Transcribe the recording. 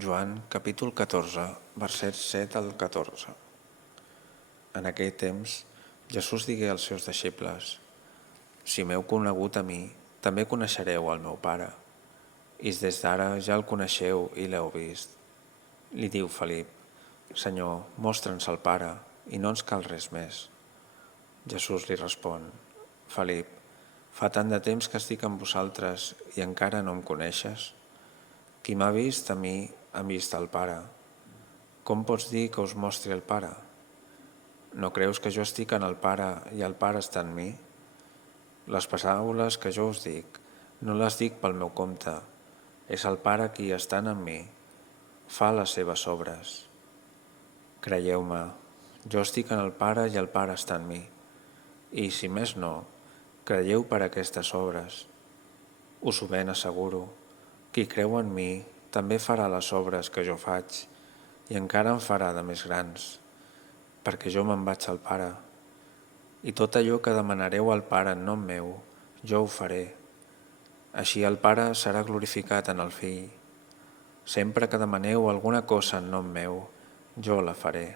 Joan, capítol 14, versets 7 al 14. En aquell temps, Jesús digué als seus deixebles: Si m'heu conegut a mi, també coneixereu el meu Pare. I des d'ara ja el coneixeu i l'heu vist. Li diu Felip: Senyor, mostra'ns el Pare, i no ens cal res més. Jesús li respon: Felip, fa tant de temps que estic amb vosaltres i encara no em coneixes? Qui m'ha vist a mi, ha vist el Pare. Com pots dir que us mostri el Pare? No creus que jo estic en el Pare i el Pare està en mi? Les paraules que jo us dic, no les dic pel meu compte. És el Pare qui estant en mi fa les seves obres. Creieu-me, jo estic en el Pare i el Pare està en mi. I, si més no, creieu per aquestes obres. Us ho ben asseguro, qui creu en mi també farà les obres que jo faig, i encara en farà de més grans, perquè jo me'n vaig al Pare. I tot allò que demanareu al Pare en nom meu, jo ho faré. Així el Pare serà glorificat en el Fill. Sempre que demaneu alguna cosa en nom meu, jo la faré.